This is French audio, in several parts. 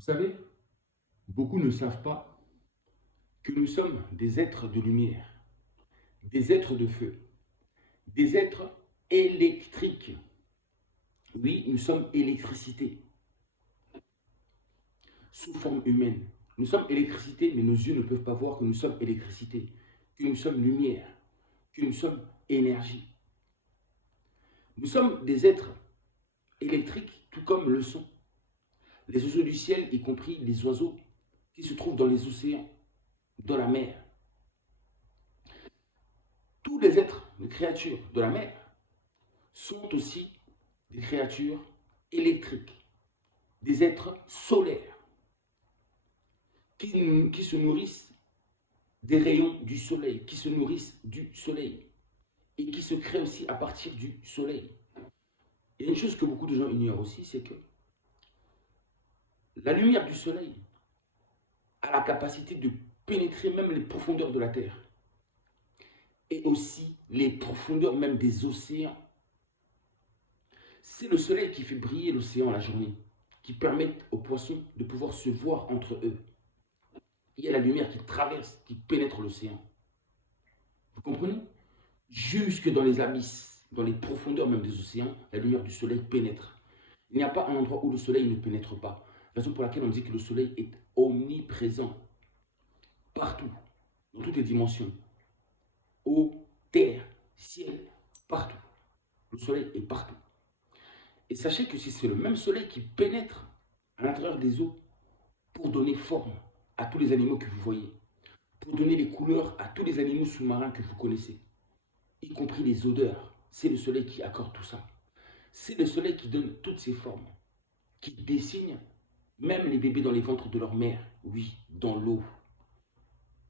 Vous savez, beaucoup ne savent pas que nous sommes des êtres de lumière, des êtres de feu, des êtres électriques. Oui, nous sommes électricité, sous forme humaine. Nous sommes électricité, mais nos yeux ne peuvent pas voir que nous sommes électricité, que nous sommes lumière, que nous sommes énergie. Nous sommes des êtres électriques, tout comme le sont les oiseaux du ciel, y compris les oiseaux qui se trouvent dans les océans, dans la mer. Tous les êtres, les créatures de la mer, sont aussi des créatures électriques, des êtres solaires qui se nourrissent des rayons du soleil, qui se nourrissent du soleil et qui se créent aussi à partir du soleil. Et une chose que beaucoup de gens ignorent aussi, c'est que la lumière du soleil a la capacité de pénétrer même les profondeurs de la Terre et aussi les profondeurs même des océans. C'est le soleil qui fait briller l'océan la journée, qui permet aux poissons de pouvoir se voir entre eux. Il y a la lumière qui traverse, qui pénètre l'océan. Vous comprenez? Jusque dans les abysses, dans les profondeurs même des océans, la lumière du soleil pénètre. Il n'y a pas un endroit où le soleil ne pénètre pas. Raison pour laquelle on dit que le soleil est omniprésent, partout, dans toutes les dimensions. Eau, terre, ciel, partout. Le soleil est partout. Et sachez que c'est le même soleil qui pénètre à l'intérieur des eaux pour donner forme à tous les animaux que vous voyez, pour donner les couleurs à tous les animaux sous-marins que vous connaissez, y compris les odeurs. C'est le soleil qui accorde tout ça. C'est le soleil qui donne toutes ces formes, qui dessine même les bébés dans les ventres de leur mère, oui, dans l'eau.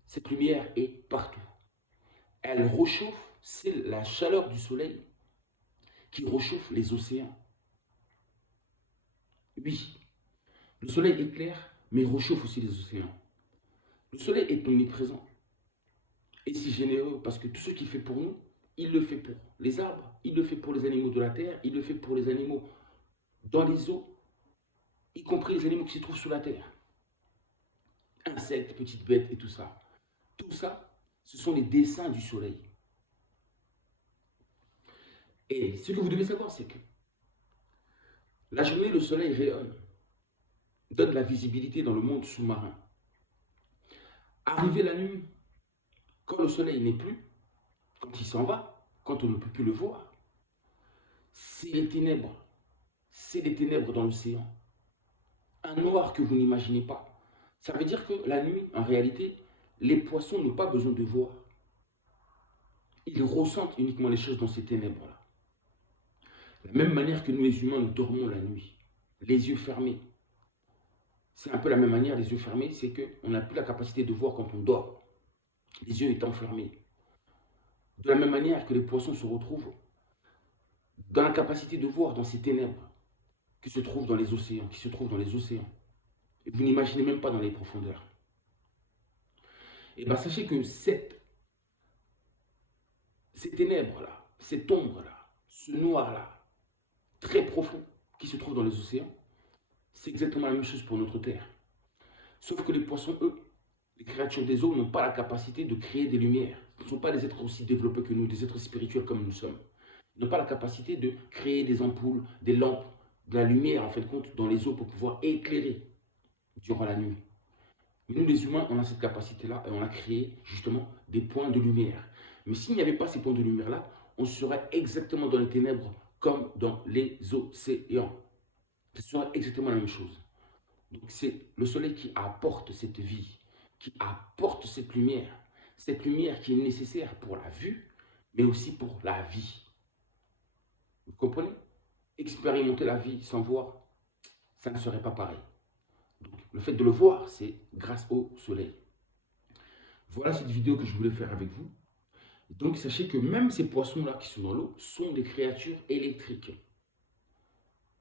Cette lumière est partout. Elle réchauffe, c'est la chaleur du soleil qui réchauffe les océans. Oui, le soleil éclaire, mais réchauffe aussi les océans. Le soleil est omniprésent et si généreux parce que tout ce qu'il fait pour nous, il le fait pour les arbres, il le fait pour les animaux de la terre, il le fait pour les animaux dans les eaux, y compris les animaux qui se trouvent sous la terre. Insectes, petites bêtes et tout ça. Tout ça, ce sont les desseins du soleil. Et ce que vous devez savoir, c'est que la journée, le soleil rayonne, donne de la visibilité dans le monde sous-marin. Arrivé la nuit, quand le soleil n'est plus, quand il s'en va, quand on ne peut plus le voir, c'est les ténèbres. C'est les ténèbres dans l'océan. Un noir que vous n'imaginez pas. Ça veut dire que la nuit, en réalité, les poissons n'ont pas besoin de voir. Ils ressentent uniquement les choses dans ces ténèbres-là. De la même manière que nous, les humains, nous dormons la nuit, les yeux fermés. C'est un peu la même manière, les yeux fermés, c'est qu'on n'a plus la capacité de voir quand on dort, les yeux étant fermés. De la même manière que les poissons se retrouvent dans la capacité de voir dans ces ténèbres qui se trouvent dans les océans, qui se trouvent dans les océans. Et vous n'imaginez même pas dans les profondeurs. Et bien sachez que ces ténèbres-là, cette ombre-là, ce noir-là, très profond, qui se trouve dans les océans, c'est exactement la même chose pour notre Terre. Sauf que les poissons, eux, les créatures des eaux, n'ont pas la capacité de créer des lumières. Ce ne sont pas des êtres aussi développés que nous, des êtres spirituels comme nous sommes. Ils n'ont pas la capacité de créer des ampoules, des lampes, de la lumière, en fin de compte, dans les eaux pour pouvoir éclairer durant la nuit. Mais nous, les humains, on a cette capacité-là et on a créé justement des points de lumière. Mais s'il n'y avait pas ces points de lumière-là, on serait exactement dans les ténèbres comme dans les océans. Ce serait exactement la même chose. Donc c'est le soleil qui apporte cette vie, qui apporte cette lumière qui est nécessaire pour la vue, mais aussi pour la vie. Vous comprenez? Expérimenter la vie sans voir, ça ne serait pas pareil. Donc, le fait de le voir, c'est grâce au soleil. Voilà cette vidéo que je voulais faire avec vous. Donc, sachez que même ces poissons-là qui sont dans l'eau sont des créatures électriques.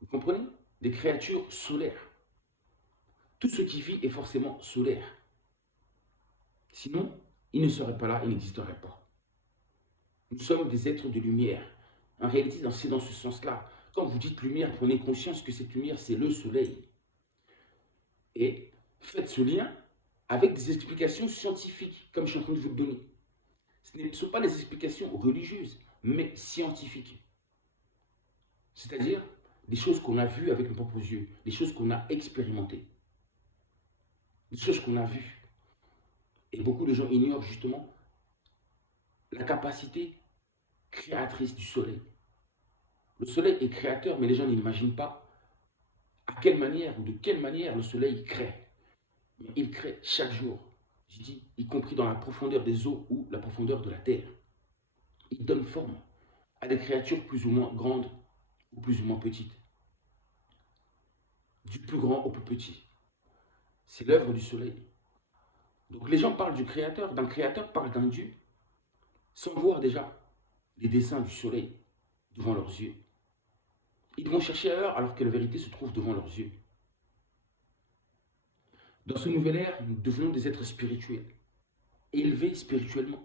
Vous comprenez? Des créatures solaires. Tout ce qui vit est forcément solaire. Sinon, il ne serait pas là, il n'existerait pas. Nous sommes des êtres de lumière. En réalité, c'est dans ce sens-là. Quand vous dites lumière, prenez conscience que cette lumière, c'est le soleil. Et faites ce lien avec des explications scientifiques, comme je suis en train de vous le donner. Ce ne sont pas des explications religieuses, mais scientifiques. C'est-à-dire des choses qu'on a vues avec nos propres yeux, des choses qu'on a expérimentées, des choses qu'on a vues. Et beaucoup de gens ignorent justement la capacité créatrice du soleil. Le soleil est créateur, mais les gens n'imaginent pas à quelle manière ou de quelle manière le soleil crée. Mais il crée chaque jour, je dis, y compris dans la profondeur des eaux ou la profondeur de la terre. Il donne forme à des créatures plus ou moins grandes ou plus ou moins petites. Du plus grand au plus petit. C'est l'œuvre du soleil. Donc les gens parlent du créateur, d'un créateur parle d'un Dieu, sans voir déjà les dessins du soleil devant leurs yeux. Ils vont chercher ailleurs alors que la vérité se trouve devant leurs yeux. Dans ce nouvel ère, nous devenons des êtres spirituels, élevés spirituellement.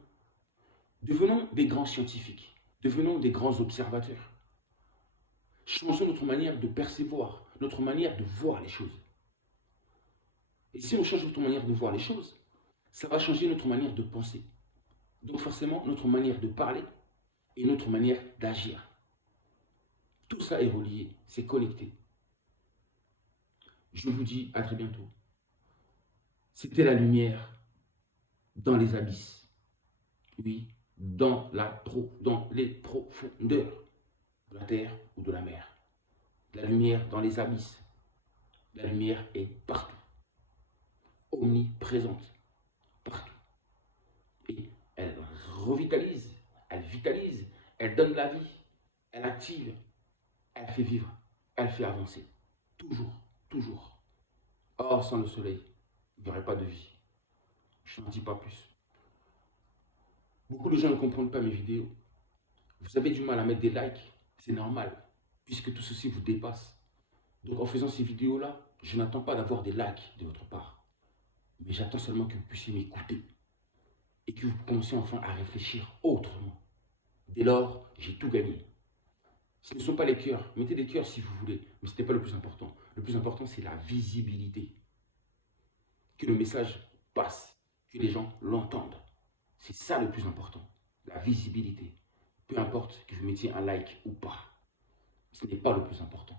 Devenons des grands scientifiques, devenons des grands observateurs. Changeons notre manière de percevoir, notre manière de voir les choses. Et si on change notre manière de voir les choses, ça va changer notre manière de penser. Donc forcément, notre manière de parler et notre manière d'agir. Tout ça est relié, c'est connecté. Je vous dis à très bientôt. C'était la lumière dans les abysses. Oui, dans les profondeurs de la terre ou de la mer. La lumière dans les abysses. La lumière est partout. Omniprésente. Partout. Et elle revitalise, elle vitalise, elle donne la vie, elle active, elle fait vivre, elle fait avancer. Toujours, toujours. Or, sans le soleil, il n'y aurait pas de vie. Je n'en dis pas plus. Beaucoup de gens ne comprennent pas mes vidéos. Vous avez du mal à mettre des likes, c'est normal, puisque tout ceci vous dépasse. Donc en faisant ces vidéos-là, je n'attends pas d'avoir des likes de votre part. Mais j'attends seulement que vous puissiez m'écouter et que vous commenciez enfin à réfléchir autrement. Dès lors, j'ai tout gagné. Ce ne sont pas les cœurs. Mettez des cœurs si vous voulez, mais ce n'est pas le plus important. Le plus important, c'est la visibilité. Que le message passe, que les gens l'entendent. C'est ça le plus important. La visibilité. Peu importe que vous mettiez un like ou pas. Ce n'est pas le plus important.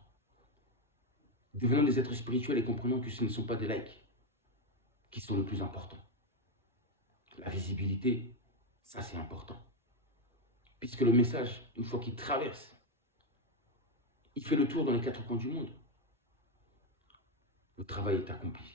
Devenons des êtres spirituels et comprenons que ce ne sont pas des likes qui sont le plus important. La visibilité, ça c'est important. Puisque le message, une fois qu'il traverse, il fait le tour dans les 4 coins du monde. Le travail est accompli.